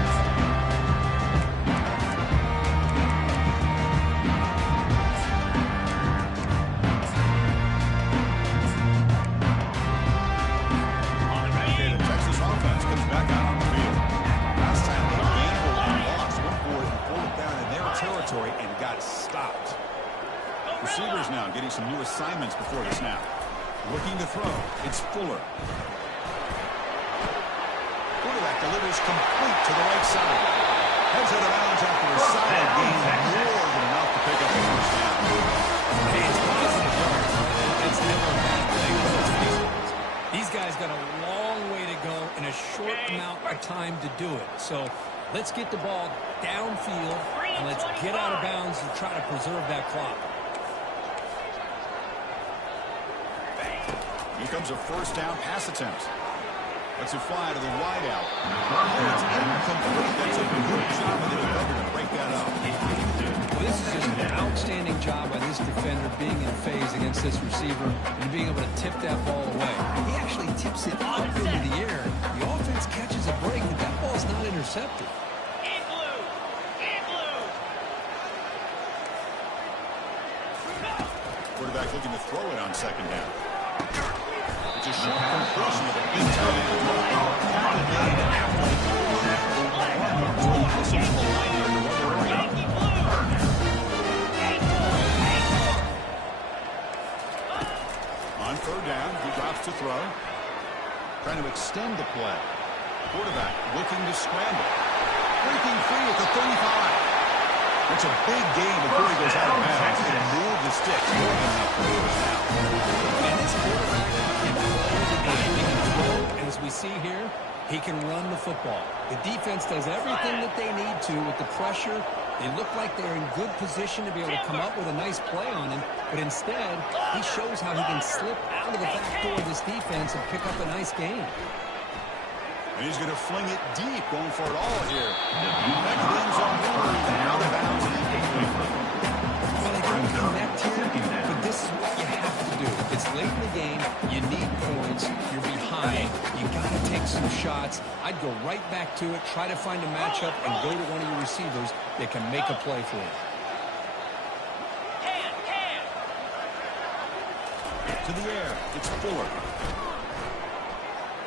Okay, the Texas offense comes back out on the field. Last time they gambled and lost, went for it and pulled it down in their territory and got stopped. Receivers now getting some new assignments before the snap. Looking to throw. It's Fuller. Quarterback delivers complete to the right side. Heads out of bounds after a solid gain. More than enough to pick up the first down. Hey, it's positive yards. It's never a bad thing. Let's face it. These guys got a long way to go in a short amount of time to do it. So let's get the ball downfield and let's get out of bounds and try to preserve that clock. Here comes a first down pass attempt. Lets it fly to the wide out. Oh, it's incomplete. That's a good job of the defender to break that up. Well, this is just an outstanding job by this defender being in phase against this receiver and being able to tip that ball away. He actually tips it up into the air. The offense catches a break, but that ball's not intercepted. In blue. In blue. Quarterback looking to throw it on 2nd down. It's a short completion of a big time. Yankee blue. On 3rd down, he drops to throw. Trying to extend the play. Quarterback looking to scramble. Breaking free at the 35. It's a big game before he goes out of bounds. And move the sticks. More than enough for the first down. And this quarterback can play the game. He can throw, and as we see here, he can run the football. The defense does everything that they need to with the pressure. They look like they're in good position to be able to come up with a nice play on him, but instead, he shows how he can slip out of the back door of this defense and pick up a nice game. And he's going to fling it deep, going for it all here. The Back to the end zone. Out of bounds. Well, they don't connect here, but this is what you have to do. It's late in the game. You need points. You're behind. You got to take some shots. I'd go right back to it, try to find a matchup, and go to one of your receivers that can make a play for you. To the air. It's Fuller.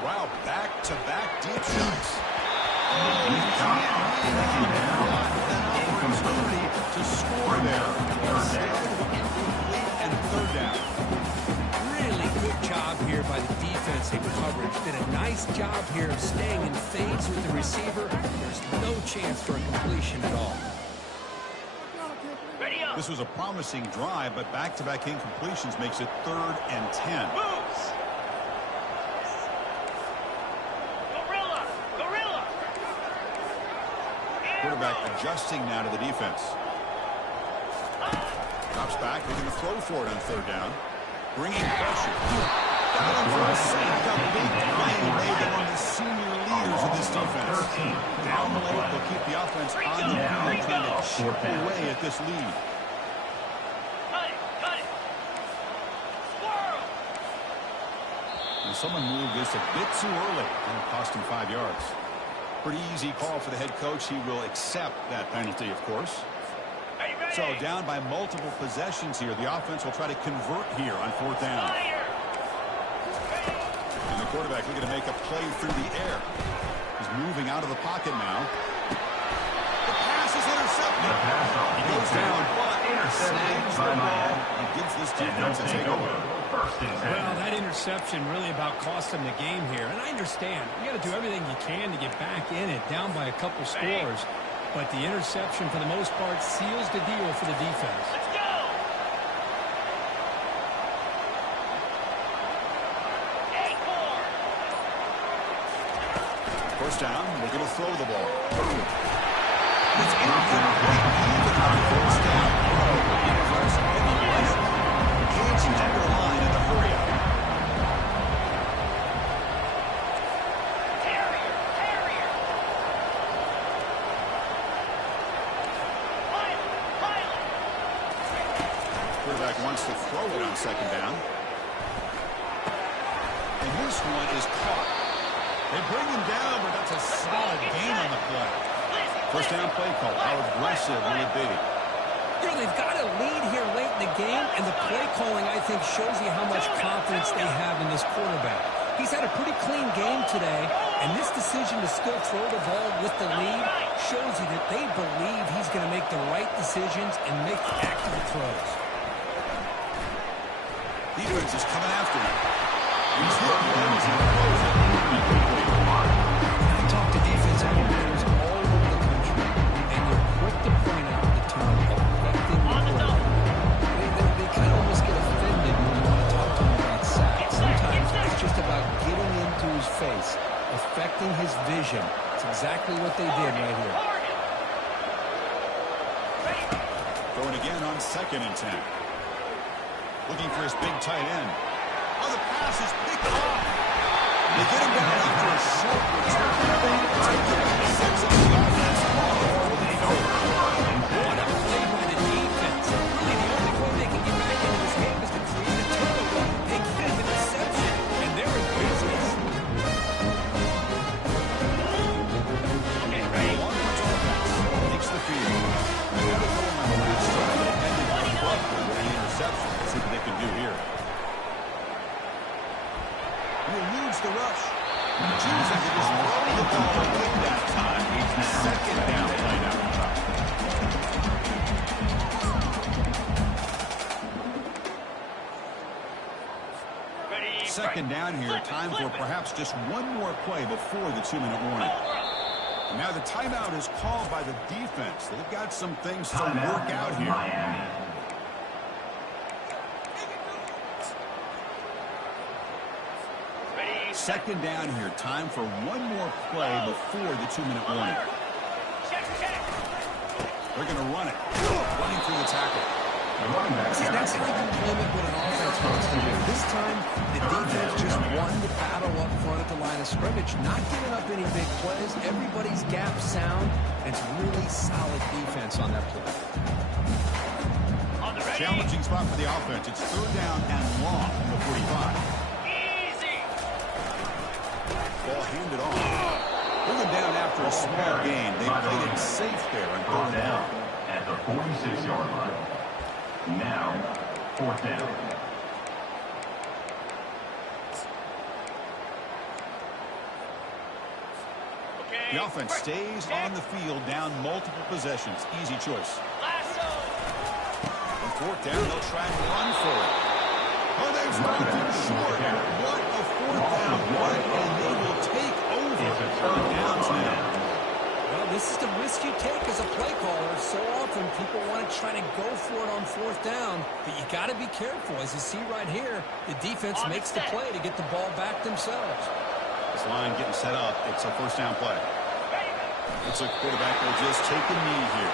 Wow, back-to-back deep shots. Opportunity to score there. Incomplete and third down. Really good job here by the defensive coverage. Did a nice job here of staying in phase with the receiver. There's no chance for a completion at all. This was a promising drive, but back-to-back incompletions makes it 3rd and 10. Quarterback adjusting now to the defense. Drops back. They're going to throw for it on 3rd down. Bringing pressure. Got him for a sack. A big play made by one of the senior leaders of this defense. Down the lane, they'll keep the offense on the field, trying to chip away at this lead. And someone moved this a bit too early, and it cost him 5 yards. Pretty easy call for the head coach. He will accept that penalty, of course. So down by multiple possessions here. The offense will try to convert here on 4th down. And the quarterback looking to make a play through the air. He's moving out of the pocket now. The pass is intercepted. He goes down, but snags the ball and gives this defense a takeover. Well, that interception really about cost them the game here. And I understand. You got to do everything you can to get back in it, down by a couple scores. But the interception, for the most part, seals the deal for the defense. Let's go! Acorn! 1st down, they're going to throw the ball. It's incomplete. Even on 1st down. Can't you take the line in the hurry up? Carrier! Pilot! Quarterback wants to throw it on 2nd down. And this one is caught. They bring him down, but that's a solid gain on the play. 1st down play call. How aggressive will it be? You know, they've got a lead here late in the game, and the play calling, I think, shows you how much confidence they have in this quarterback. He's had a pretty clean game today, and this decision to still throw the ball with the lead shows you that they believe he's going to make the right decisions and make accurate throws. Defense is coming after him. He's hit once. I talk to defensive coordinators all over the country, and they're quick to point out the term affecting the quarterback. They kind of almost get offended when you want to talk to them about sacks. Sometimes it's just about getting into his face, affecting his vision. It's exactly what they did right here. Going again on 2nd and 10. Looking for his big tight end. Oh, the pass is picked off. They get him down after a short return. Sets up the offense. What a play by the defense. Really, the only way they can get back into this game is to create a turnover. They get an interception, and they're in business. Takes the field. Another goal on the last drive, but it ended abruptly with an interception. Let's see what they can do here. He eludes the rush. Choosing to just throw the ball away that time. 2nd down play now. 2nd down here. Time for perhaps just one more play before the 2-minute warning. And now the timeout is called by the defense. They've got some things to work out here. Second down here. Time for one more play before the 2-minute warning. They're going to run it. Running through the tackle. See, that's how you limit what an offense wants to do. This time, the defense just won the battle up front at the line line of scrimmage, not giving up any big plays. Everybody's gap sound, and it's really solid defense on that play. On the ready. Challenging spot for the offense. It's third down and long from the 45. Easy. Ball handed off. Bring them down after a small gain. They played it safe there and Brought third down down. at the 46-yard line. Now, fourth down. Okay. The offense stays on the field down multiple possessions. Easy choice. Lasso. On fourth down, they'll try and run for it. Oh, they've stopped him short. What a fourth down run, and they will take over third downs now. Well, this is the risk you take as a play caller. So often people want to try to go for it on fourth down, but you got to be careful. As you see right here, the defense On makes its the set. play to get the ball back themselves. This line getting set up. It's a first down play. Ready. Looks like quarterback will just take a knee here.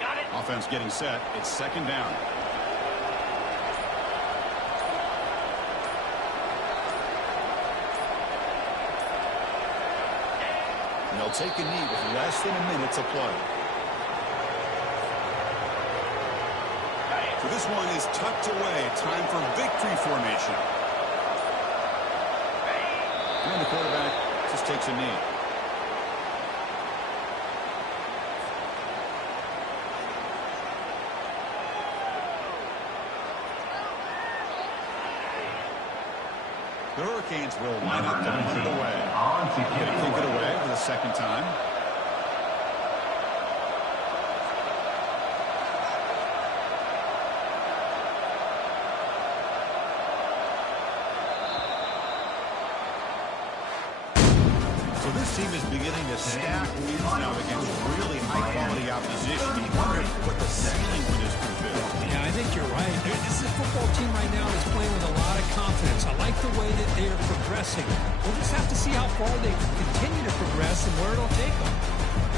Got it. Offense getting set. It's second down. And they'll take a knee with less than a minute to play. So this one is tucked away. Time for victory formation. And the quarterback just takes a knee. The Hurricanes will line up to put it away. On to Going to kick it away for the second time. So this team is beginning to stack wins now against really high-quality opposition. You wonder what the ceiling for this group is. Yeah, I think you're right. This is a football team right now that's playing with a lot of confidence. I like the way that they are progressing. We'll just have to see how far they continue to progress and where it'll take them.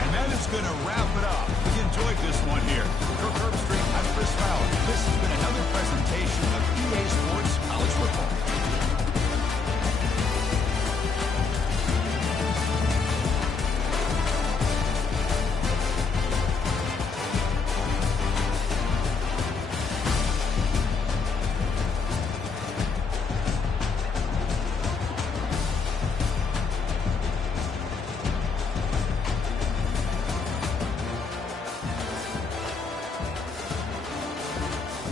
And that is going to wrap it up. We enjoyed this one here. For Kirk Herbstreit, I'm Chris Fowler. This has been another presentation of EA Sports